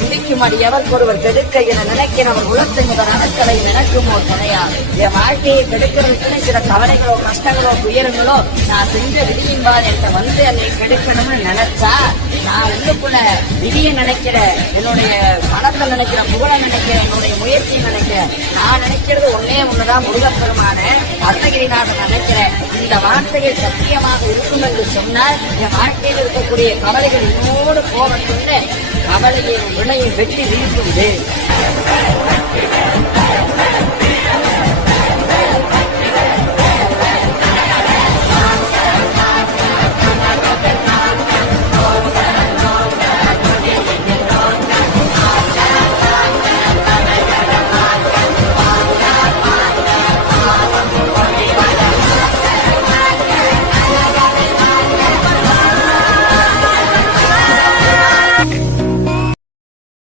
பிடிக்கும் அடியவர் ஒருவர் கெடுக்க என நினைக்கிறவர் உலகத்தை முதல் அணுக்களை நினைக்கும் ஒரு துணையா. என் வாழ்க்கையை கெடுக்கிறதுக்குன்னு சில கவலைகளோ கஷ்டங்களோ துயரங்களோ நான் செஞ்ச விதியின்பால் என்கிட்ட வந்து என்னை கெடுக்கணும்னு நினைச்சா நான் உள்ளுக்குள்ள விதியை நினைக்கிற, என்னுடைய பணத்தை நினைக்கிற, புகழை நினைக்கிற, என்னுடைய முயற்சியை நினைக்கிறேன். நான் நினைக்கிறது ஒன்னே ஒண்ணுதான், முருகப்பெருமான அருணகிரிநாதன் நினைக்கிறேன். இந்த வார்த்தைகள் சத்தியமாக இருக்கும் என்று சொன்னால் என் வாழ்க்கையில் இருக்கக்கூடிய கவலைகள் என்னோடு போகட்டும்னு கவலையை வினையை வெட்டி வீழ்த்துண்டு.